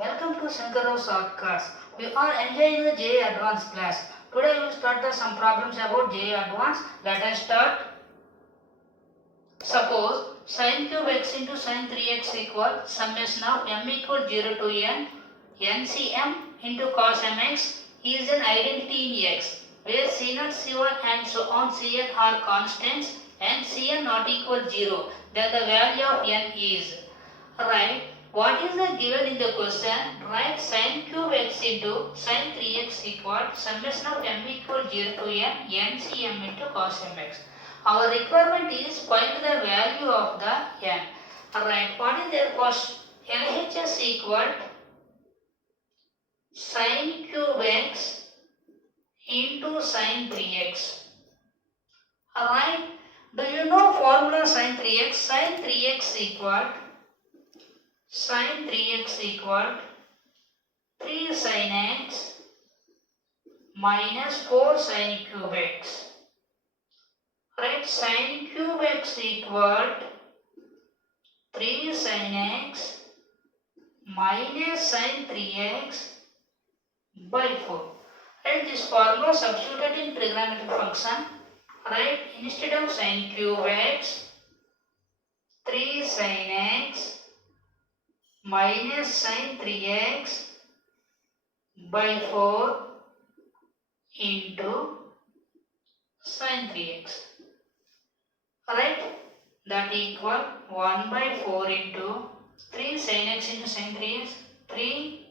Welcome to Shankaro Shortcuts. We are enjoying the JEE Advanced class. Today we will start some problems about JEE Advanced. Let us start. Suppose sin cube x into sin 3x equal summation of m equal 0 to n ncm into cos mx is an identity in x, where c0, c1 and so on cn are constants and cn not equal 0. Then the value of n is. Write what is the given in the question. Write sin cube x into sin 3x equal summation of m equal 0 to n ncm into cos mx. Our requirement is find the value of the n. Alright, what is their cost? LHS equal sin cube x into sin 3x. Alright, do you know formula sin 3x? Sin 3x equal 3 sin x minus 4 sin cube x. Right, sin cube x equal 3 sin x minus sin 3x by 4. Right, this formula substituted in trigonometric function. Right, instead of sin cube x, 3 sin x minus sin 3x by 4 into sin 3x. Right, that equal 1 by 4 into 3 sin x into sin 3x, 3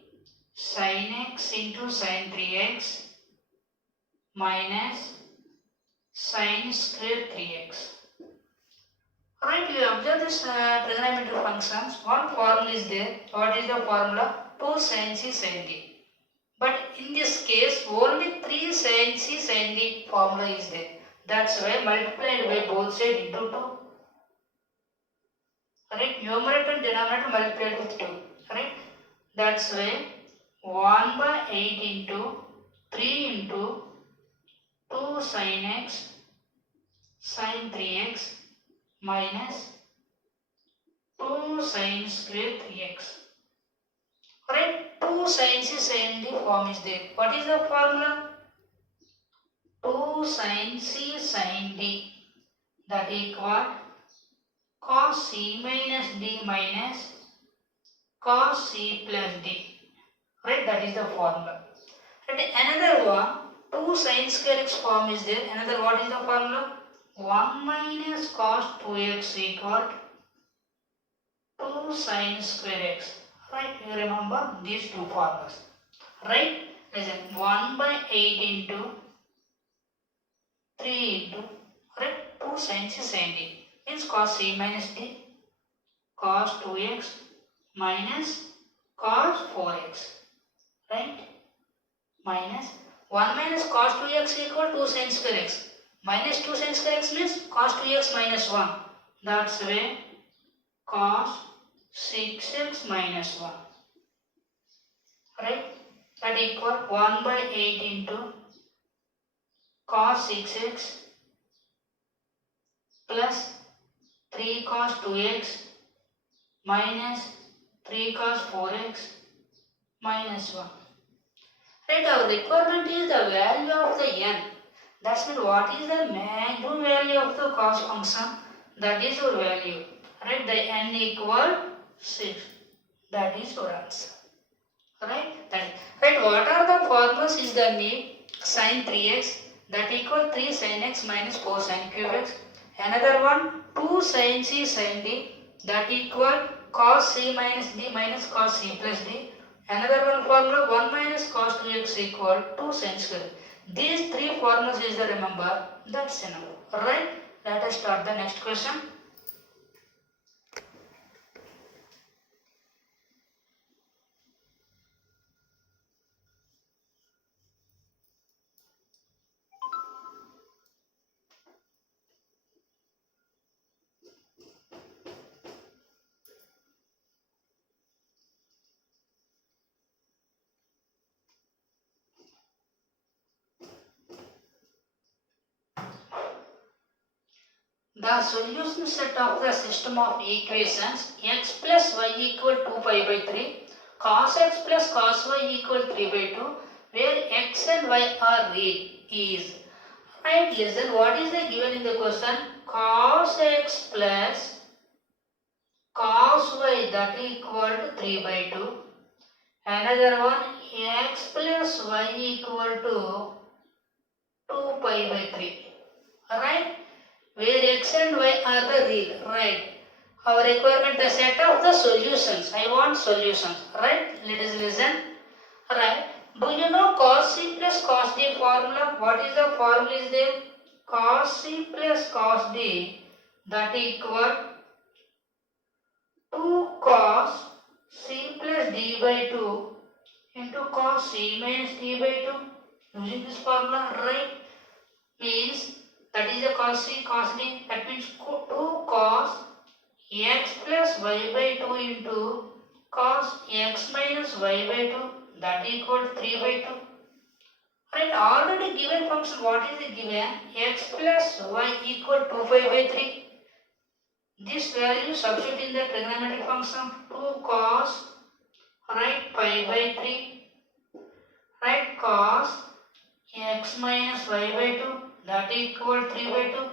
sin x into sin 3x minus sin square 3x. Right, you observe this trigonometric functions. One formula is there. What is the formula? 2 sin c sin d. But in this case, only 3 sin c sin d formula is there. That's why multiplied by both sides into 2. Right, numerator and denominator multiplied with 2. Right, that's why 1 by 8 into 3 into 2 sin x sin 3x minus 2 sin square 3x. Right, 2 sin c sin d form is there. What is the formula? 2 sin c sin d, that equal cos c minus d minus cos c plus d. Right, that is the formula. Right, another one, 2 sin square x form is there. Another, what is the formula? 1 minus cos 2x equal 2 sin square x. Right, you remember these two formulas. Right, listen, 1 by 8 into 3 into, right, 2 sin c sin d means cos c minus d cos 2x minus cos 4x. Right, minus 1 minus cos 2x equal 2 sin square x. Minus 2 sin square x means cos 2x minus 1. That's way cos 6x minus 1. Right, that equal 1 by 8 into cos 6x plus 3 cos 2x minus 3 cos 4x minus 1. Right, our requirement is the value of the n. That's mean what is the maximum value of the cos function? That is your value. Right, the n equal 6. That is your answer. Right, right. What are the formulas is the need? Sin 3x, that equal 3 sin x minus 4 sin cube x. Another one, 2 sin c sin d, that equal cos c minus d minus cos c plus d. Another one formula, 1 minus cos 2x equal 2 sin square. These three formulas is the remember. That's enough. Alright, let us start the next question. The solution set of the system of equations x plus y equal 2 pi by 3, cos x plus cos y equal 3 by 2, where x and y are real is. Right, listen, what is the given in the question? Cos x plus cos y, that equal to 3 by 2. Another one, x plus y equal to 2 pi by 3. Alright, where x and y are the real. Right, our requirement, the set of the solutions. I want solutions. Right, let us listen. Right, do you know cos c plus cos d formula? What is the formula is there? Cos c plus cos d, that equal 2 cos c plus d by 2 into cos c minus d by 2. Using this formula, right, means that is the cos c cos d, that means 2 cos x plus y by 2 into cos x minus y by 2, that equal 3 by 2. Right, already given function, what is the given? X plus y equal 2 pi by 3. This value substitute in the trigonometric function 2 cos, right, pi by 3, right, cos x minus y by 2, that equal 3 by 2.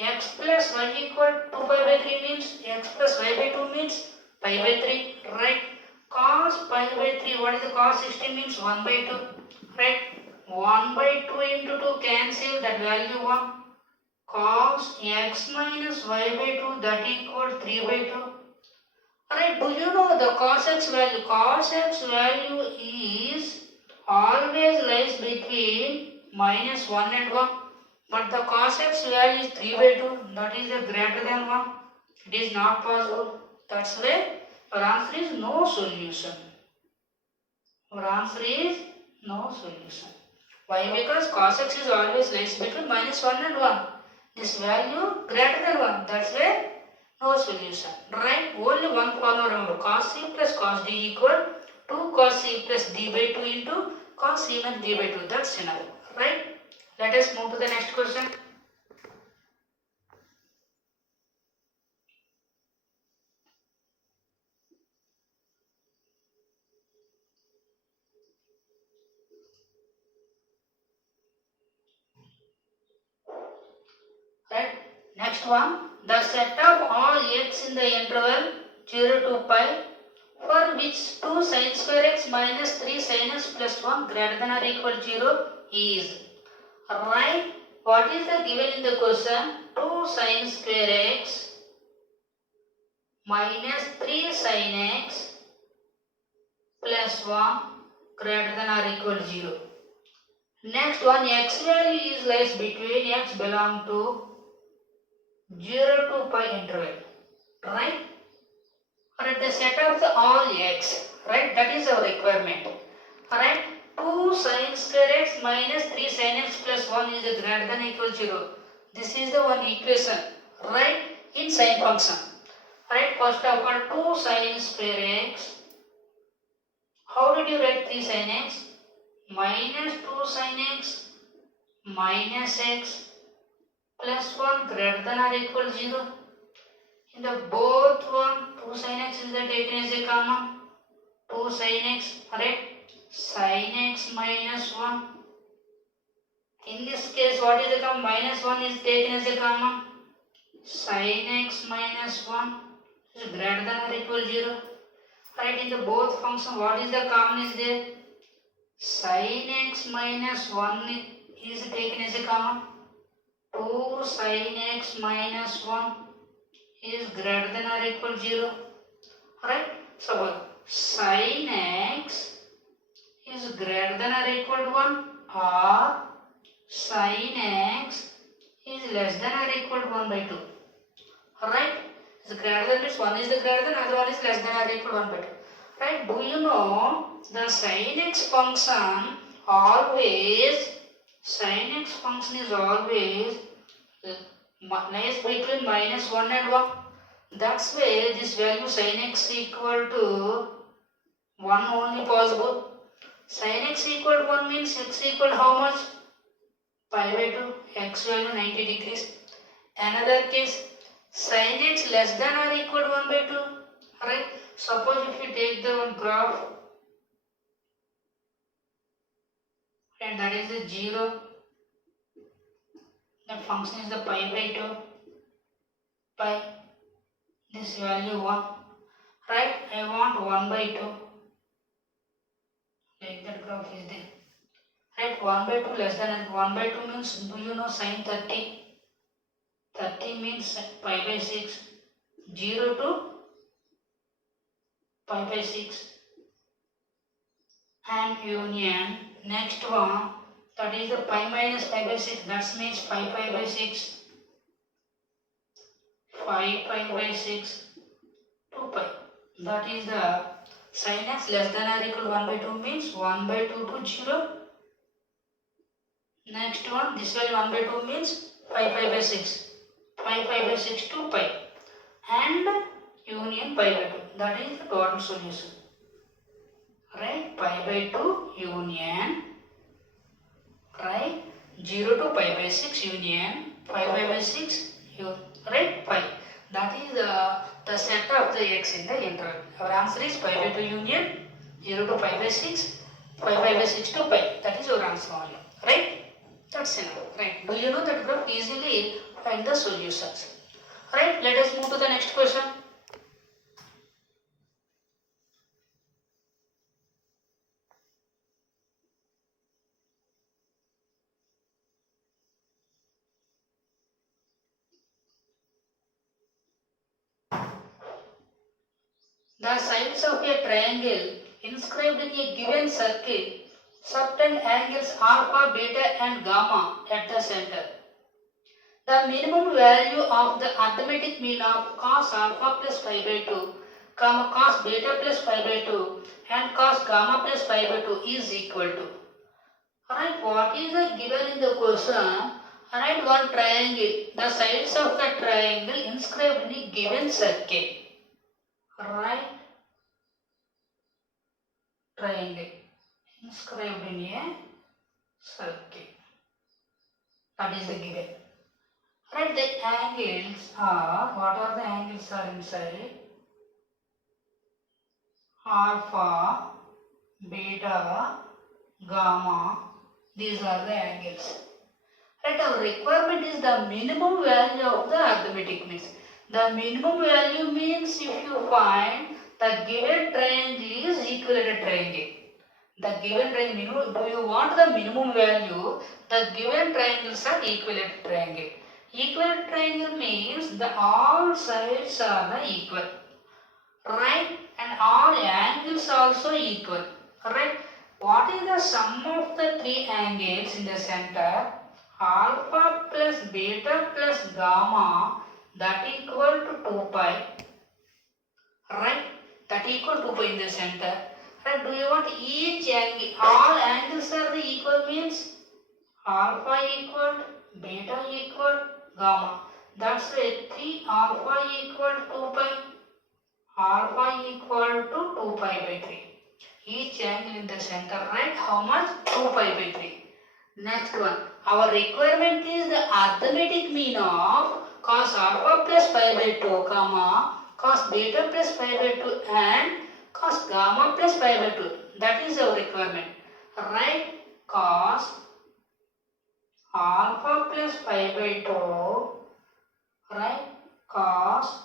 X plus y equal 2 pi by 3 means x plus y by 2 means pi by 3, right. Cos pi by 3, what is the cos 60 means 1 by 2, right. 1 by 2 into 2 cancel, that value 1. Cos x minus y by 2, that equal 3 by 2. Alright, do you know the cos x value? Cos x value is always lies between minus 1 and 1. But the cos x value is 3 by 2, that is a greater than 1. It is not possible. That's why our answer is no solution. Our answer is no solution. Why? Because cos x is always lies between minus 1 and 1. This value greater than 1. That's why no solution. Right? Only one formula remember. Cos c plus cos d equal 2 cos c plus d by 2 into cos c minus d by 2. That's enough. Right? Let us move to the next question. Right? Next one. The set of all x in the interval 0 to pi, for which 2 sin square x minus 3 sin x plus 1 greater than or equal to 0 is. Right? What is the given in the question? 2 sin square x minus 3 sin x plus 1 greater than or equal to 0. Next one, x value is lies between x belong to 0 to pi interval. Right? Alright, the set of the all x. Right? That is our requirement. Alright? 2 sin square x minus 3 sin x plus 1 is greater than or equal to 0. This is the one equation. Right? In sin function. Right? First of all, 2 sin square x. How did you write 3 sin x? Minus 2 sin x minus x plus 1 greater than or equal to 0. In the both one, 2 sin x is taken as a common. 2 sin x, right? Sin x minus 1. In this case, what is the common? Minus 1 is taken as a common. Sin x minus 1 is greater than or equal to 0. Right, in the both function, what is the common is there? Sin x minus 1 is taken as a common. 2 sin x minus 1 is greater than or equal to 0. Right? So, sin x is greater than or equal to 1 or sin x is less than or equal to 1 by 2. Alright? So greater than means 1 is the greater than, other one is less than or equal to 1 by 2. Right? Do you know the sin x function always, sin x function is always lies between minus 1 and 1. That's why this value sin x equal to 1 only possible. Sin x equal to 1 means x equal to how much? Pi by 2, x value 90 degrees. Another case, sin x less than or equal to 1 by 2 right? Suppose if you take the one graph and that is the 0, the function is the pi by 2, pi, this value 1, right? I want 1 by 2, like that graph is there, right? 1 by 2 less than, and 1 by 2 means, do you know sin 30? 30 means pi by 6, 0 to pi by 6, and union, next one, that is the pi minus pi by 6, that means 5 pi by 6, 5 pi by 6, 2 pi. That is the sin x less than or equal 1 by 2 means 1 by 2 to 0. Next one, this value 1 by 2 means 5 pi by 6. 5 pi by 6 to pi. And union pi by 2. That is the total solution. Right? Pi by 2 union. Right? 0 to pi by 6 union. 5 pi by 6 right? Pi. That is the set of the x in the interval. Our answer is pi by 2 union 0 to pi by 6, 5 pi by 6 to pi. That is our answer only. Right? That's enough. Right? Do you know that graph? Easily find the solutions. Right? Let us move to the next question. The sides of a triangle inscribed in a given circle subtend angles alpha, beta and gamma at the center. The minimum value of the arithmetic mean of cos alpha plus pi by 2, cos beta plus pi by 2 and cos gamma plus pi by 2 is equal to. Alright, what is the given in the question? Alright, one triangle. The sides of the triangle inscribed in a given circle. Right? Triangle inscribed in a circle. That is the given. Right, the angles are, what are the angles are inside? Alpha, beta, gamma, these are the angles. Right, our requirement is the minimum value of the arithmetic means. The minimum value means if you find the given triangle is equilateral triangle. The given triangle, do you want the minimum value? The given triangles are equilateral triangle. Equilateral triangle means the all sides are the equal. Right? And all angles also equal. Right? What is the sum of the three angles in the center? Alpha plus beta plus gamma, that equal to 2 pi. Right? That equal to 2 pi in the center. Right? Do you want each angle, all angles are the equal means alpha equal, beta equal, gamma. That's why 3 alpha equal 2 pi, alpha equal to 2 pi by 3. Each angle in the center, right? How much? 2 pi by 3. Next one. Our requirement is the arithmetic mean of cos alpha plus pi by 2, comma, cos beta plus pi by 2 and cos gamma plus pi by 2. That is our requirement. Right? Cos alpha plus pi by 2, right? Cos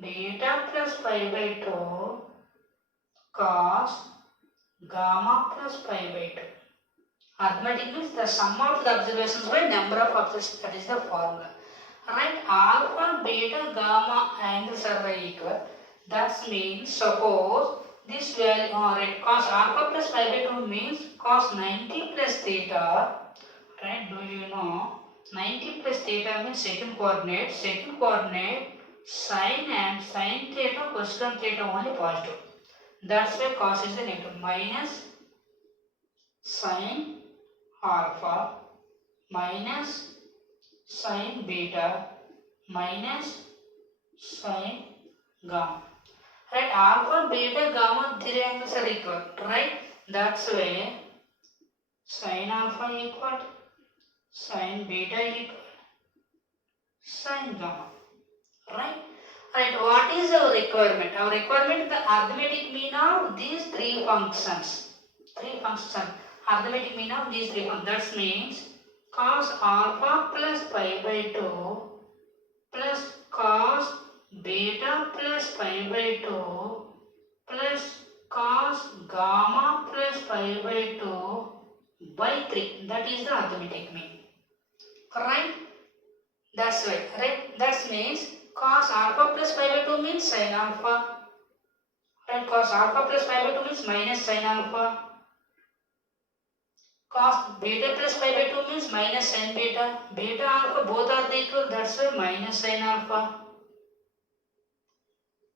beta plus pi by 2, cos gamma plus pi by 2. Arithmetic means the sum of the observations by number of observations. That is the formula. Right? Alpha, beta, gamma angles are the equal. That means suppose this value, right, cos alpha plus pi by 2 means cos 90 plus theta. Right? Do you know 90 plus theta means second coordinate. Second coordinate sine and sine theta, cosecant theta only positive. That's why cos is the negative. Minus sine alpha minus sine beta minus sine gamma. Right? Alpha, beta, gamma, three angles are equal. Right? That's why sine alpha equal, sine beta equal, sine gamma. Right? Right, what is our requirement? Our requirement is the arithmetic mean of these three functions. Arithmetic mean of these three functions. That means cos alpha plus pi by 2 plus cos beta plus pi by 2 plus cos gamma plus pi by 2 by 3. That is the arithmetic mean. Right? That's right. That means cos alpha plus pi by 2 means sin alpha. Right? Cos alpha plus pi by 2 means minus sin alpha. Cos beta plus pi by 2 means minus sin beta. Beta alpha both are equal. That's why minus sin alpha.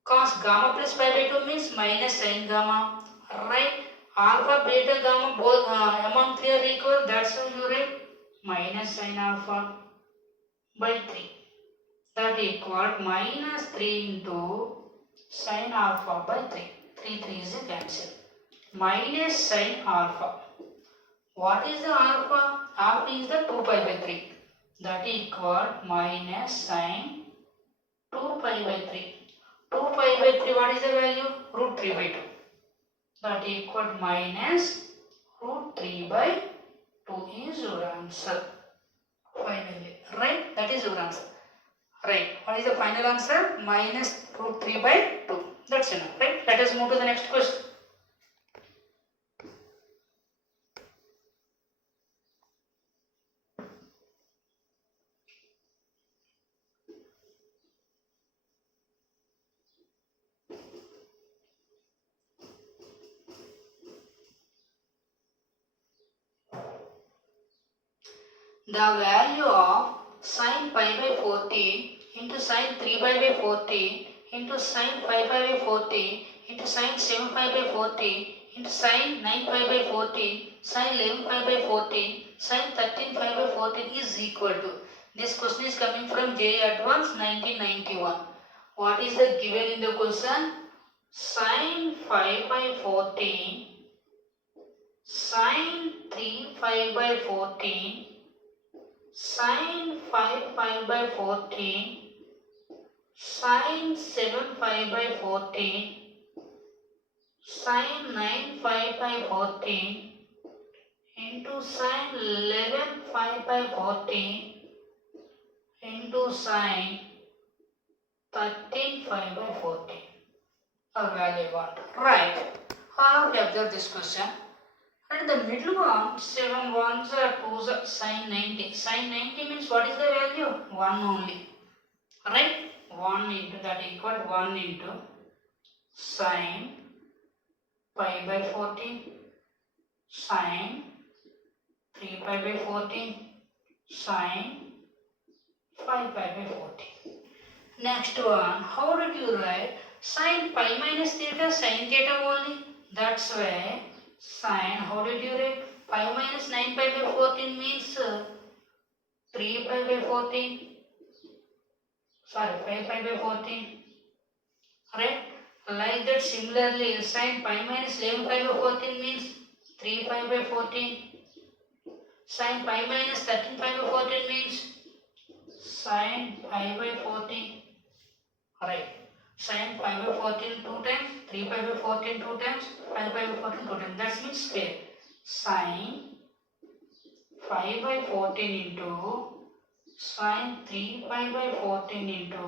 Cos gamma plus pi by 2 means minus sin gamma. Right? Alpha, beta, gamma both among 3 are equal. That's why you write minus sin alpha by 3. That equal minus 3 into sin alpha by 3. 3 is a cancel. Minus sin alpha. What is the alpha? Alpha is the 2 pi by 3. That equal minus sin 2 pi by 3. 2 pi by 3, what is the value? Root 3 by 2. That equal minus root 3 by 2 is your answer. Finally, right? That is your answer. Right. What is the final answer? Minus root 3 by 2. That's enough, right? Let us move to the next question. The value of sin pi by 14 into sin 3 pi by 14 into sin 5 pi by 14 into sin 7 pi by 14 into sin 9 pi by 14 sin 11 pi by 14 sin 13 pi by 14 is equal to. This question is coming from JEE Advanced 1991. What is the given in the question? Sin 5 by 14 sin 3 pi by 14 sin 5 pi by 14 sin 7 pi by 14 sin 9 pi by 14 into sin 11 pi by 14 into sin 13 pi by 14. Our value what? Right. How we observe this question? And the middle one, 7 ones are 2s are sin 90. Sin 90 means what is the value? 1 only. Right? 1 into that equal 1 into sin pi by 14 sin 3 pi by 14 sin 5 pi by 14. Next one, how did you write? Sin pi minus theta sin theta only. That's why sin, how did you write? Pi minus 9 pi by 14 means 3 pi by 14. Sorry, 5 pi by 14. Right? Like that, similarly, sin pi minus 11 pi by 14 means 3 pi by 14. Sin pi minus 13 pi by 14 means sin pi by 14. Right. Sin pi by 14 2 times, 3 pi by 14 2 times, 5 pi by 14 2 times. That means square. Sin 5 by 14 into sin 3 pi by 14 into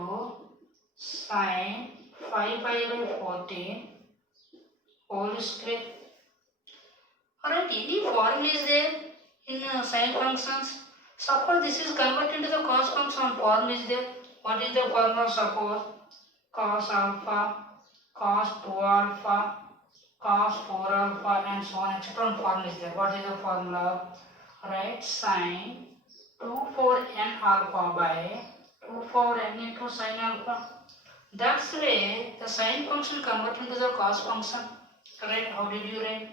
sin 5 pi by 14 whole square. Alright, any formula is there in sine functions? Suppose this is converted into the cos function, formula is there. What is the formula? Suppose cos alpha, cos 2 alpha, cos 4 alpha and so on etc. Formula is there. What is the formula? Write sin 2 4 n alpha by 2 4 n into sin alpha. That's the way the sine function converted into the cos function. Correct? How did you write?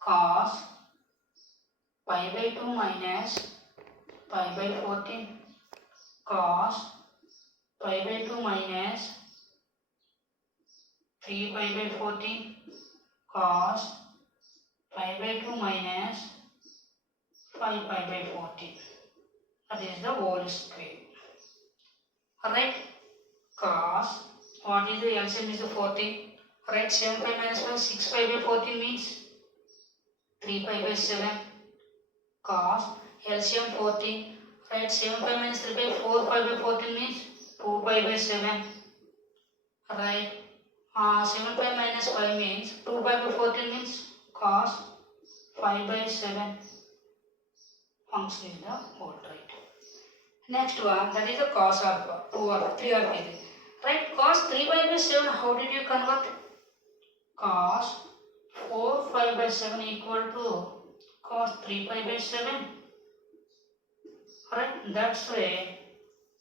Cos pi by 2 minus pi by 14 cos pi by 2 minus 3 pi by 14 cos pi by 2 minus 5 pi by 14. That is the whole square. Alright? cos, what is the LCM is the 14, right? 7 pi minus 5, 6 pi by 14 means 3 pi by 7, cos, LCM 14, right? 7 pi minus 3 pi, 4 pi by 14 means 2 pi by 7, right? 7 pi minus 5 means 2 pi by 14 means cos 5 by 7 function in the whole, right? Next one, that is the cos alpha, 2 alpha, 3 alpha, right? Cos 3 pi by 7, how did you convert? Cos 4 pi by 7 equal to cos 3 pi by 7, right? That's why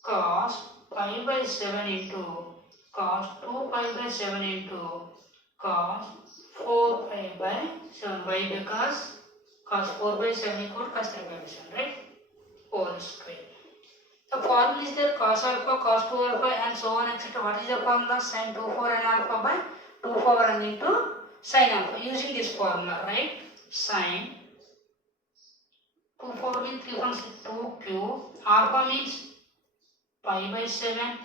cos pi by 7 into cos 2 pi by 7 into cos 4 pi by 7. Why? Because cos 4 by 7 equal cos 3 by 7, right? Whole square. The formula is there, cos alpha, cos 2 alpha and so on etc. What is the formula? Sin 2 4 n alpha by 2 power n into sin alpha. Using this formula, right? Sin 2 4 means 3 from 2 cube, alpha means pi by 7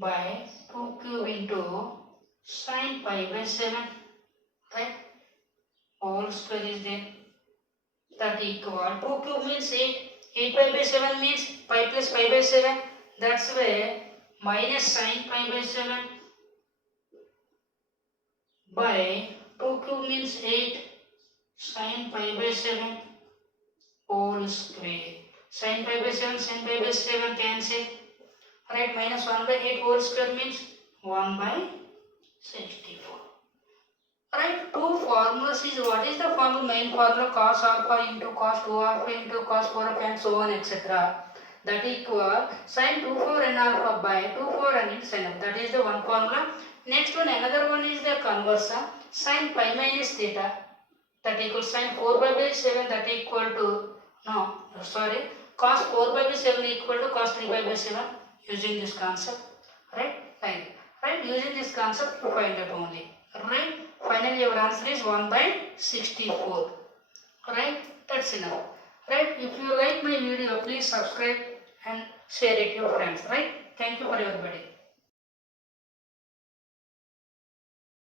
by 2 cube into sin pi by 7, right? Whole square is there. That equal 2 cube means 8. 8 pi by 7 means pi plus pi by 7. That's why minus sin pi by 7 by 2 cube means 8 sin pi by 7 whole square. Sin pi by 7, sin pi by 7 cancel. Right, minus 1 by 8 whole square means 1 by 64. Right, two formulas is, what is the formula? Main formula cos alpha into cos 2 alpha into cos 4 alpha and so on etc. That equal sin 2 4 n alpha by 2 4 n into sin alpha. That is the one formula. Next one, another one is the conversion. Sin pi minus theta, that equals sin 4 by 7, that equal to, cos 4 by 7 equal to cos 3 by 7, using this concept, right? Right, using this concept to find out only, right? Finally your answer is 1 by 64, right? That's enough, right? If you like my video, please subscribe and share it to your friends, right? Thank you for everybody.